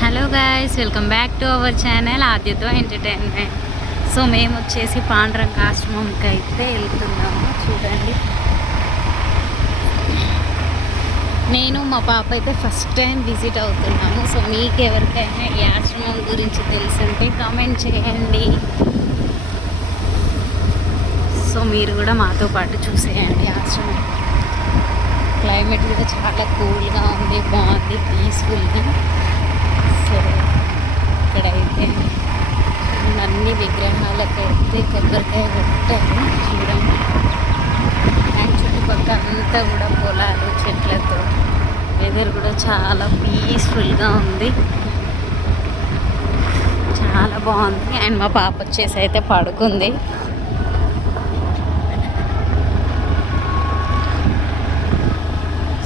Hello guys, welcome back to our channel ఆద్యతో entertainment. So మేము వచ్చేసి పాండురంగ ఆశ్రమంకి అయితే వెళ్తున్నాము. చూడండి, నేను మా పాప అయితే ఫస్ట్ టైం విజిట్ అవుతున్నాము. సో మీకు ఎవరికైనా ఈ ఆశ్రమం గురించి తెలుసుంటే కామెంట్ చేయండి. సో మీరు కూడా మాతో పాటు చూసేయండి ఆశ్రమం. క్లైమేట్ కూడా చాలా కూల్గా ఉంది, బాగుంది, పీస్ఫుల్గా. సో ఇక్కడైతే అన్ని విగ్రహాలకైతే కొబ్బరికాయ కొట్టారు చూడండి. అండ్ చుట్టుపక్కల అంతా కూడా పొలాలు, చెట్లతో వెదర్ కూడా చాలా పీస్ఫుల్గా ఉంది, చాలా బాగుంది. అండ్ మా పాప వచ్చేసి అయితే పడుకుంది.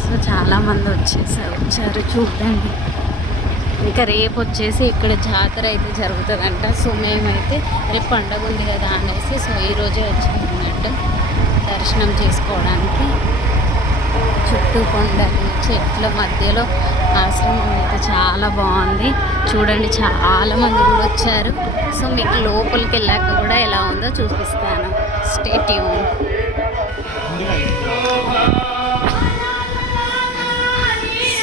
సో చాలామంది వచ్చారు చూడండి. ఇంకా రేపు వచ్చేసి ఇక్కడ జాతర అయితే జరుగుతుందంట. సో మేమైతే రేపు పండగ ఉంది కదా అనేసి సో ఈరోజే వచ్చామన్నట్టు దర్శనం చేసుకోవడానికి. చుట్టూ కొండలు, చెట్ల మధ్యలో ఆశ్రమం అయితే చాలా బాగుంది చూడండి. చాలామంది కూడా వచ్చారు. సో మీకు లోపలికి వెళ్ళాక కూడా ఎలా ఉందో చూపిస్తాను. Stay tune.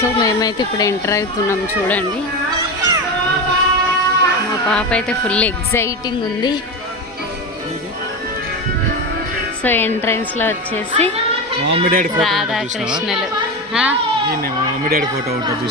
సో మేమైతే ఇప్పుడు ఎంటర్ అవుతున్నాం చూడండి. మా పాప అయితే ఫుల్ ఎగ్జైటింగ్ ఉంది. సో ఎంట్రన్స్లో వచ్చేసి రాధాకృష్ణులు. ఫోటో ఉంటుంది.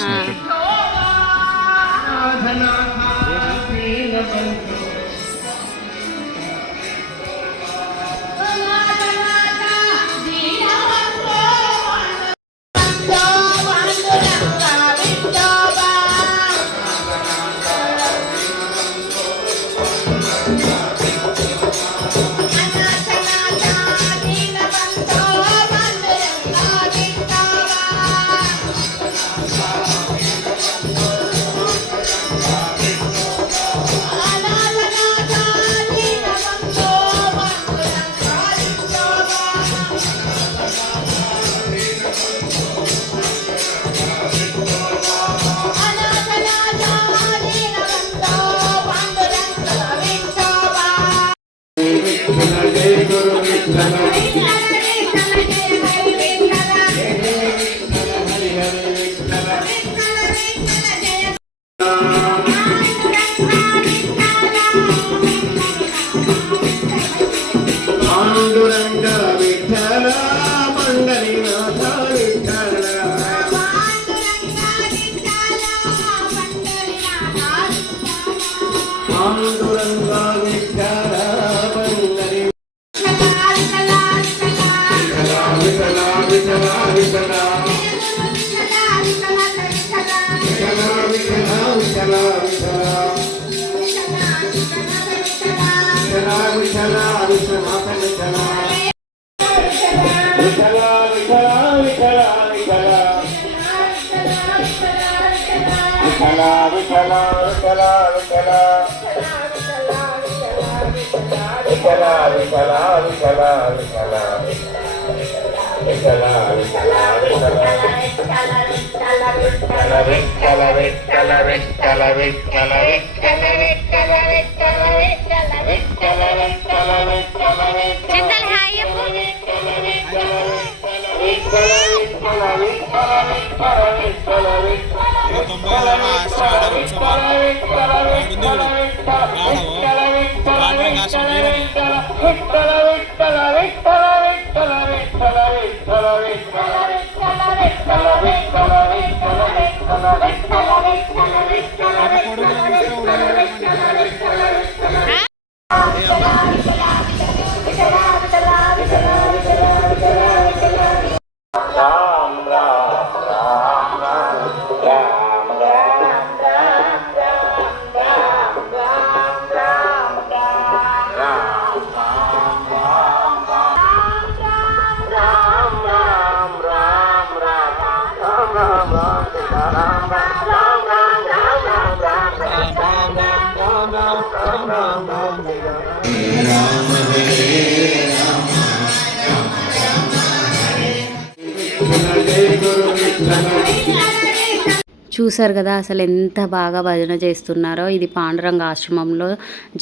చూసారు కదా అసలు ఎంత బాగా భజన చేస్తున్నారో. ఇది పాండురంగ ఆశ్రమంలో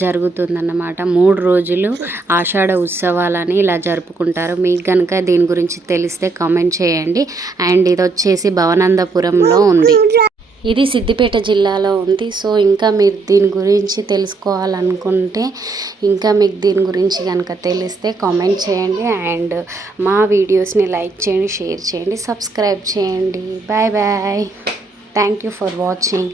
జరుగుతుందన్నమాట. 3 రోజులు ఆషాఢ ఉత్సవాలని ఇలా జరుపుకుంటారు. మీకు కనుక దీని గురించి తెలిస్తే కామెంట్ చేయండి. అండ్ ఇది వచ్చేసి భవనందపురంలో ఉంది. ఇది సిద్దిపేట జిల్లాలో ఉంది. సో ఇంకా మీరు దీని గురించి తెలుసుకోవాలనుకుంటే, ఇంకా మీకు దీని గురించి కనుక తెలిస్తే కామెంట్ చేయండి. అండ్ మా వీడియోస్ని లైక్ చేయండి, షేర్ చేయండి, సబ్స్క్రైబ్ చేయండి. Bye bye. Thank you for watching.